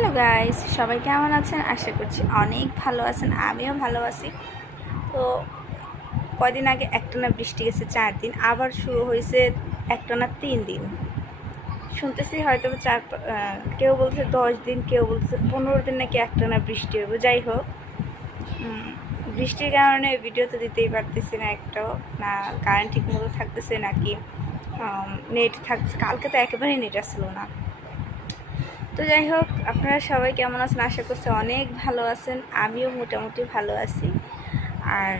Hello guys, সবাই কেমন আছেন? আশা করছি অনেক ভালো আছেন। আমিও ভালো আছি। তো কয়দিন আগে একটানা বৃষ্টি গেছে 4 দিন, আবার শুরু হয়েছে একটানা 3 দিন। শুনতেছি হয়তো কেউ বলছে 10 দিন, কেউ বলছে 15 দিন নাকি একটানা বৃষ্টি হবে। যাই হোক, বৃষ্টির কারণে ভিডিও তো দিতেই পারতেছি না একটাও, না কারেন্ট ঠিক মতো থাকতেছে নাকি নেট থাকছে। কালকে তো একেবারেই নেট আসলো না। তো যাই হোক, আপনারা সবাই কেমন আছেন? আশা করছি অনেক ভালো আছেন। আমিও মোটামুটি ভালো আছি। আর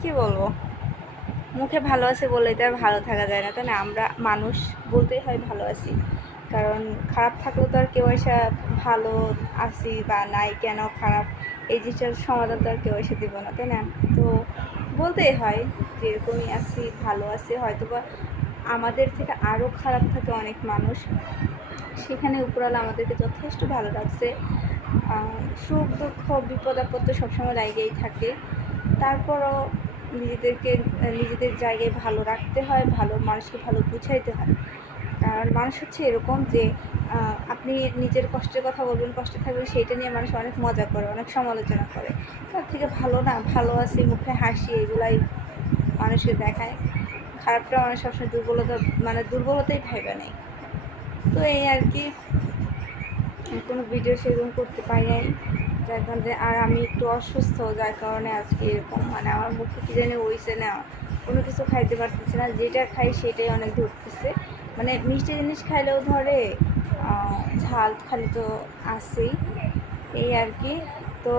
কি বলবো, মুখে ভালো আছে বললেই তো আর ভালো থাকা যায় না, তাই না? আমরা মানুষ, বলতেই হয় ভালো আছি, কারণ খারাপ থাকলেও তো আর কেউ এসে ভালো আছি বা নাই কেন খারাপ এই জিনিসটার সমাধান তো আর কেউ এসে দিব না, তাই না? তো বলতেই হয় যে এরকমই আছি, ভালো আছি। হয়তো বা আমাদের থেকে আরও খারাপ থাকে অনেক মানুষ, সেখানে উপরওয়ালা আমাদেরকে যথেষ্ট ভালো রাখছে। সুখ দুঃখ বিপদ আপদ তো সবসময় লাগেই থাকে। তারপরও নিজেদের জায়গায় ভালো রাখতে হয়, ভালো মানুষকে ভালো বুঝাইতে হয়। কারণ মানুষ হচ্ছে এরকম যে আপনি নিজের কষ্টের কথা বলবেন, কষ্টে থাকবেন, সেইটা নিয়ে মানুষ অনেক মজা করে, অনেক সমালোচনা করে। তার থেকে ভালো না, ভালো আছি, মুখে হাসি, এগুলাই মানুষকে দেখায়। খারাপটা মানুষ সবসময় দুর্বলতাই ভাইবা নেই। তো এই আর কি, কোনো ভিডিও সেরকম করতে পারি নাই, যার কারণে। আর আমি একটু অসুস্থ, যার কারণে আজকে এরকম আমার মুখে কী জানি হয়েছে না, কোনো কিছু খাইতে পারতেছে না। যেটা খাই সেটাই অনেক ধরতেছে, মিষ্টি জিনিস খাইলেও ধরে, ঝাল খালি তো আসেই, এই আর কি। তো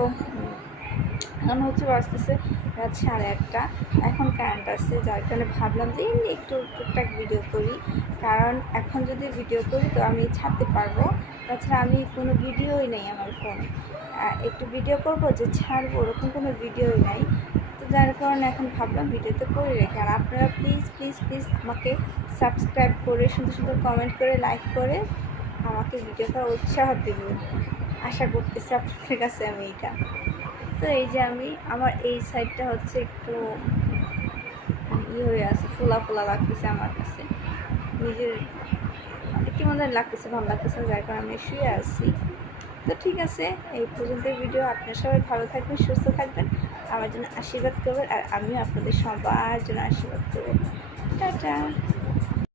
এখন হচ্ছে বাজতেছে রাত 8:30। এখন কারেন্ট আসছে, যার কারণে ভাবলাম যে এমনি একটু টুকটাক ভিডিও করি। কারণ এখন যদি ভিডিও করি তো আমি ছাড়তে পারবো, তাছাড়া আমি কোনো ভিডিওই নেই আমার ফোনে। একটু ভিডিও করবো যে ছাড়বো, ওরকম কোনো ভিডিওই নাই। তো যার কারণে এখন ভাবলাম ভিডিওতে করে রেখে। আর আপনারা প্লিজ প্লিজ প্লিজ আমাকে সাবস্ক্রাইব করে, সুন্দর সুন্দর কমেন্ট করে, লাইক করে আমাকে ভিডিও করার উৎসাহ দেবেন, আশা করতেছি আপনাদের কাছে আমি এটা। তো এই যে আমার এই সাইডটা হচ্ছে একটু হয়ে আছে, ফোলা ফোলা লাগতেছে আমার কাছে, নিজের কেমন জানি লাগতেছে, ভালো লাগতেছে, যার কারণে আমি শুয়ে আছি। তো ঠিক আছে, এই পর্যন্ত ভিডিও। আপনারা সবাই ভালো থাকবেন, সুস্থ থাকবেন, আমার জন্য আশীর্বাদ করবেন, আর আমিও আপনাদের সবার জন্য আশীর্বাদ করবো। টাটা।